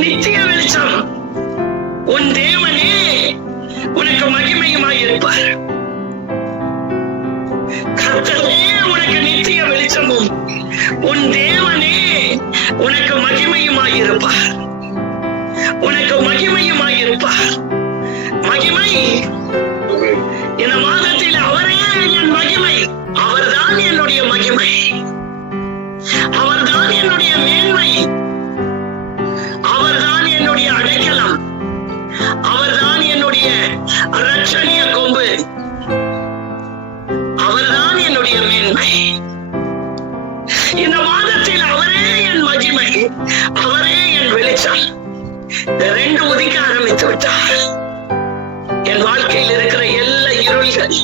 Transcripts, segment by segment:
நித்திய வெளிச்சம். உன் தேவனே உனக்கு மகிமையுமாய் இருப்பார். கர்த்தரே உனக்கு நித்திய வெளிச்சமும் உன் தேவனே உனக்கு மகிமையுமாய் இருப்பார். உனக்கு மகிமையுமாய் இருப்பார். மகிமை இந்த மாதத்தில் அவரே என் மகிமை. அவர்தான் என்னுடைய மகிமை. அவர்தான் என்னுடைய மேன்மை. அவர்தான் என்னுடைய அடைக்கலம். அவர்தான் என்னுடைய இரட்சணிய கொம்பு. அவர்தான் என்னுடைய மேன்மை. இந்த மாதத்தில் அவரே என் மகிமை, அவரே என் வெளிச்சம். இந்த ரெண்டு உதிக்க ஆரம்பித்து விட்டார். என் வாழ்க்கையில் இருக்கிற எல்லா இருள்கள்,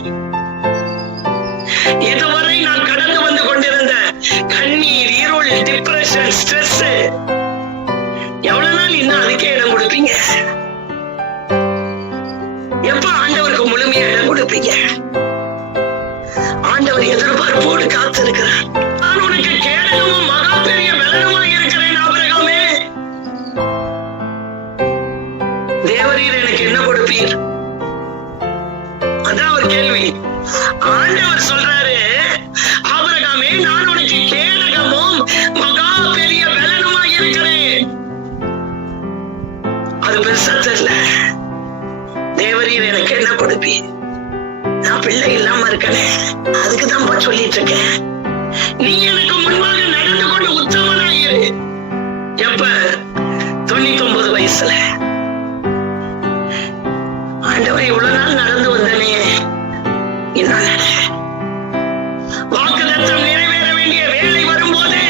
இதுவரை நான் கடந்து வந்து கொண்டிருந்த கண்ணீர், இருள், டிப்ரெஷன், ஸ்ட்ரெஸ், எவ்வளவு நாள் இன்னும் அதுக்கே இடம் கொடுப்பீங்க? எப்ப ஆண்டவருக்கு முழுமையா இடம் கொடுப்பீங்க? ஆண்டவர் எதிர்பார்ப்போடு காத்திருக்கிறார். நான் உனக்கு கேடகமும் மகா பெரிய பலனுமாய் இருக்கிறேன் ஆபிரகாமே. தேவரீர் எனக்கு என்ன கொடுப்பீர்? அதான் ஒரு கேள்வி. ஆண்டவர் சொல்றாரு, ஆபிரகாமே நான் உனக்கு கேடகமும் மகா பெரிய பலனுமாய் இருக்கிறேன். அது பெருசா தெரியல. தேவரீர் எனக்கு என்ன கொடுப்பீர்? நான் பிள்ளை இல்லாம இருக்கனே, அதுக்குதான் சொல்லிட்டு இருக்கேன். நீ எனக்கு முன்பாக நடந்து கொண்டு உத்தமனாயிரு. எப்ப? 99 வயசுல. ஆண்டவர் இவ்வளவு நாள் நடந்து வந்தனே, இன்னும் நட. வாக்குத்தத்தம் நிறைவேற வேண்டிய வேலை வரும்போது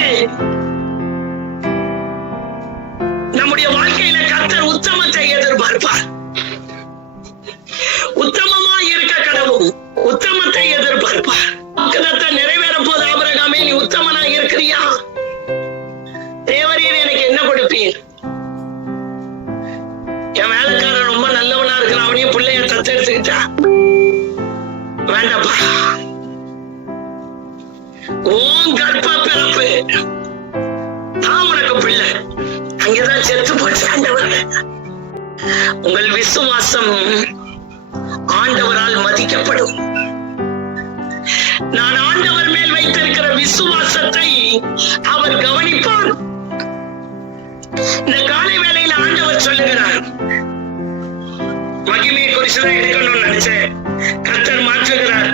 நம்முடைய வாழ்க்கையில கர்த்தர் உத்தமத்தை எதிர்பார்ப்பார். உத்தமமா இருக்க கடவுள் உத்தமத்தை எதிர்பார்ப்பார். வாக்குத்தத்தம் நிறைவேற போது ஆபிரகாமே நீ உத்தமனா இருக்கிறியா? தேவரீர் எனக்கு என்ன கொடுப்பீர்? என் வேலைக்காரன் ரொம்ப நல்லவனா இருக்கிறான், அவனையும் பிள்ளைய தத்தெடுத்துக்கிட்டா வேண்டாப்பா. ஓம் கர்ப்ப பிறப்பு தான் உனக்கு பிள்ளை, அங்கேதான் செத்து போச்சு. ஆண்டவர், உங்கள் விசுவாசம் ஆண்டவரால் மதிக்கப்படும். நான் ஆண்டவர் மேல் வைத்திருக்கிற விசுவாசத்தை அவர் கவனிப்பார். இந்த காலை வேளையில் ஆண்டவர் சொல்லுகிறார், மகிமையை குறிச்சுதான் எடுக்கணும்னு நினைச்சேன், கர்த்தர் மாற்றுகிறார்.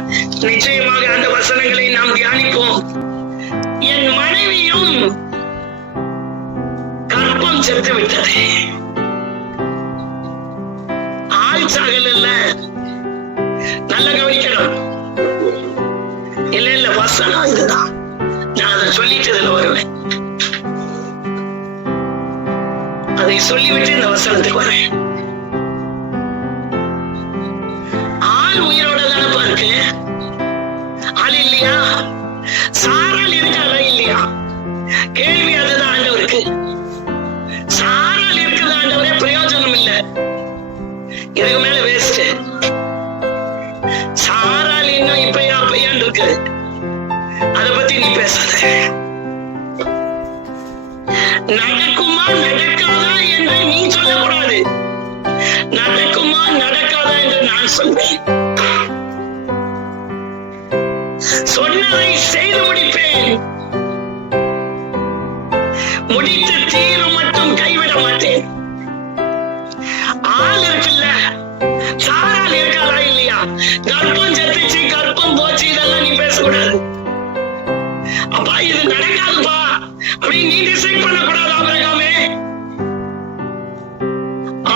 நிச்சயமாக அந்த வசனங்களை நாம் தியானிப்போம். என் மனைவியும் கர்ப்பம் செத்து விட்டது. ஆள் சாகல் இல்ல, நல்ல கவனிக்கணும். இல்ல இல்ல, வசனம் இதுதான். நான் அதை சொல்லிட்டு இதுல வருவேன். அதை சொல்லிவிட்டு இந்த வசனத்துக்கு வரேன். ஆள் உயிரோட தானப்பா இருக்கு, ஆள் இல்லையா? சாரால் இருக்காளா இல்லையா? கேள்வி அதுதான் ஆண்டவருக்கு. சாரால் இருக்குது ஆண்டவரே, பிரயோஜனம் இல்லை, இதுக்கு மேல வேஸ்ட். சாரால் இன்னும் இப்பயா அப்பயான் இருக்கு, அதை பத்தி நீ பேசாத. நடக்குமா நடக்காதா என்று நீ சொல்லக்கூடாது, நடக்குமா நடக்காதா என்று நான் சொல்வேன். சொன்னதை செய்து முடிப்பேன், முடித்து தீரும் மட்டும் கைவிட மாட்டேன். ஆள் இருக்குல்ல, சாரால் இருக்காளா இல்லையா? கர்ப்பம் செத்துச்சு, கர்ப்பம் போச்சு, இதெல்லாம் நீ பேசக்கூடாது. அப்பா இது நடக்காதுப்பா அப்படின்னு நீ டிசைட் பண்ணக்கூடாது ஆபிரகாமே.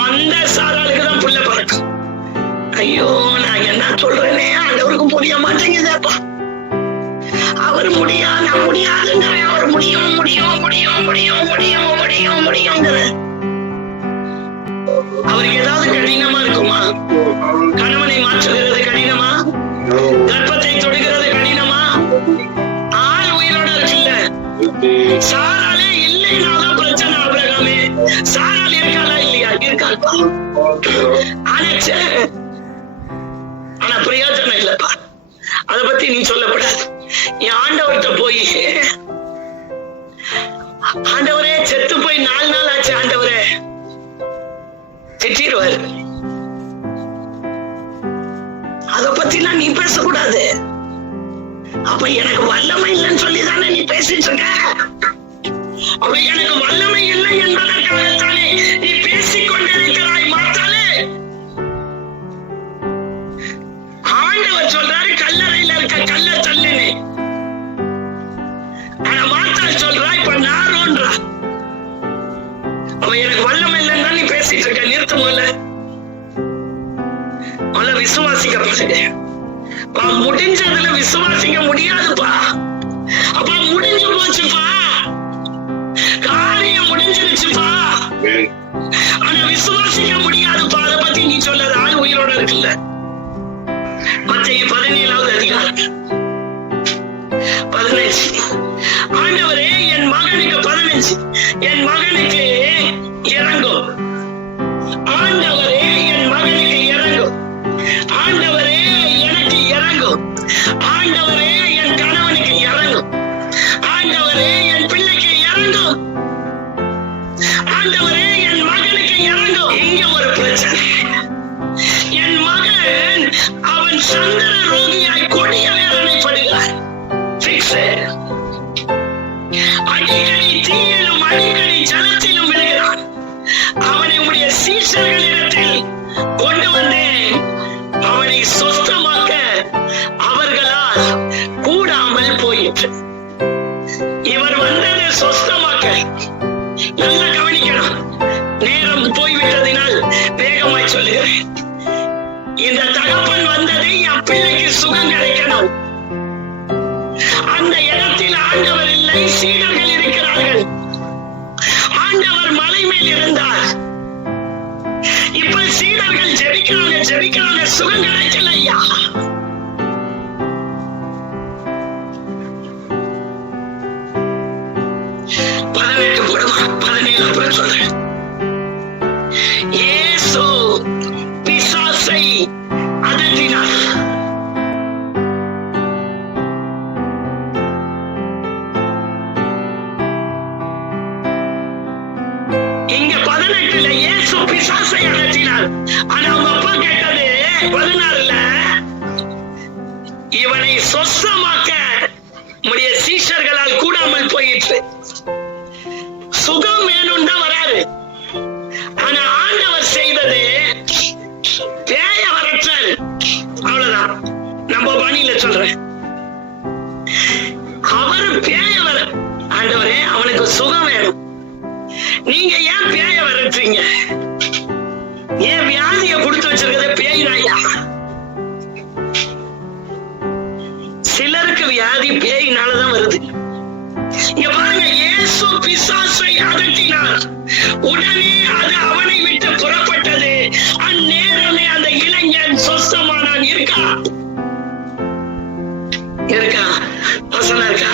அந்த சாராளுக்கு தான் புள்ள பறக்கும். ஐயோ நான் என்ன சொல்றேனே ஆண்டவருக்கும் புரிய மாட்டேங்குதேப்பா. அவர் முடியா, நான் முடியாதுங்கிற, அவர் முடியும் முடியும் முடியும் முடியும் முடியும் முடியும் முடியுங்கிற. அவருக்கு ஏதாவது கடினமா இருக்குமா? கணவனை மாற்றுகிறது கடினமா? கர்ப்பத்தை தொடுகிறது கடினமா? ஆள் உயிரோட இருக்குல்ல, சாராலே இல்லைனாதான் பிரச்சனை ஆபிரகாமே. சாரால் இருக்காளா இல்லையா? இருக்காள்ப்பா. ஆனா பிரயோஜனம் இல்லப்பா, அதை பத்தி நீ சொல்லப்படாது. என் ஆண்டவர்கிட்ட போய், ஆண்டவரே செத்து போய் 4 நாள் ஆச்சு ஆண்டவரே, அப்ப எனக்கு வல்லமை இல்லைன்னு சொல்லிதானே நீ பேசிட்டு இருக்க. அப்ப எனக்கு வல்லமை இல்லை என்பதற்காகத்தானே நீ பேசிக் கொண்டிருக்கிறாய். மாத்தாலே ஆண்டவர் சொல்றாரு கல்லறையில இருக்க கல்ல தள்ளுன்னு. ஆனா மாத்தாள் சொல்றா இப்ப நாரோன்றா. அவ எனக்கு வல்லமை இல்லைன்னு தான் நீ பேசிட்டு இருக்க. நிறுத்த முதல்ல விசுவாசிக்க. முடிஞ்சதுல விசுவாசிக்க முடியாதுப்பா. அப்ப முடிஞ்சு போச்சுப்பா, காரியம் முடிஞ்சிருச்சுப்பா. ஆனா விசுவாசிக்க முடியாதுப்பா. அதை பத்தி நீ சொல்லாத. ஆள் உயிரோட இருக்குல்ல. மத்தேயு 17வது அதிகாரம் 15. ஆண்டவரே என் மகனுக்கு 15 என் மகனுக்கு இறங்கும். ஆண்டவரே என் மகனுக்கு இறங்கும். ஆண்டவரே எனக்கு இறங்கும். ஆண்டவரே என் கணவனுக்கு இறங்கும். ஆண்டவரே என் பிள்ளைக்கு இறங்கும். ஆண்டவரே என் மகனுக்கு இறங்கும். இங்க ஒரு பிரச்சனை. என் மகன் அவன் சந்திர ரோகியாய் கொடிய வேதனைப்படுகிறார். அடிக்கடி தீயிலும் அடிக்கடி ஜலத்திலும் விழுகிறான். அவனை உடைய சீஷர்களிடத்தில் கொண்டு வந்தேன். அவனை சொஸ்தமாக்க அவர்களால் கூடாமல் போயிற்று. இவர் வந்தது சொஸ்தமாக்க. நல்லா கவனிக்கணும். நேரம் போய்விட்டதினால் வேகமாய் சொல்லுகிறேன். இந்த தகப்பன் வந்தது என் பிள்ளைக்கு சுகம் கிடைக்கணும். அந்த இடத்தில் ஆண்டவர் இல்லை, சீடர்கள் இருக்கிறார்கள். ஆண்டவர் மலை மேல் இருந்தார். இப்ப சீடர்கள் ஜெபிக்கிறாங்க, சுகம் கிடைக்கல. ஐயா சொல்றேன். இயேசு பிசாசை அதட்டினார். இங்க 18ல இயேசு பிசாசை அகற்றினார். ஆனா அவங்க அப்பா கேட்டது 16ல இவனை சொஸ்தமாக்க உம்முடைய சீஷர்களால் கூடாமல் போயிற்று. சுகம் வேணும் தான் வராது. ஆனா ஆண்டவர் செய்தது பேய வரற்றல். அவ்வளவுதான். நம்ம பாணியில சொல்றேன். அவரு பேய வர. ஆண்டவரே அவனுக்கு சுகம் வேணும். நீங்க ஏன் பேய வரட்டுறீங்க? ஏன் வியாதிய கொடுத்து வச்சிருக்கத பேயினாயா? சிலருக்கு வியாதி பேயினாலதான் வருது. இங்க பாருங்க, இயேசு பிசாசை அதட்டினார். உடனே அது அவனை விட்டு புறப்பட்டது. அந்நேரமே அந்த இளைஞன் சொஸ்தமானான். இருக்கா வசனம் இருக்கா?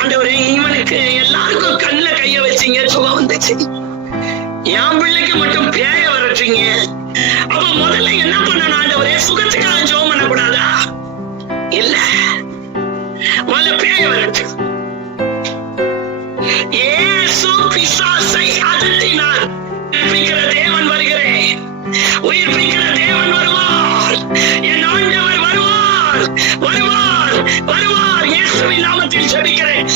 ஆண்டவரே இவனுக்கு எல்லாருக்கும் கண்ணுல கைய வச்சீங்க, சுகம் வந்துச்சு. என் பிள்ளைக்கு மட்டும் பேய வரட்டீங்க. அப்ப முதல்ல என்ன பண்ணணும்? ஆண்டவரே சுகத்துக்காக ஜெபம் பண்ணக்கூடாதா? இல்ல, முதல்ல பேய வரட்டு. இயேசு பிசாசை அதட்டினார். உயிர்ப்பிக்கிற தேவன் வருகிறேன். உயிர்ப்பிக்கிற தேவன் வருவார். என் ஆண்டவர் வருவார், வருவார், வருவார். இயேசுவின் நாமத்தில் ஜெபிக்கிறேன்.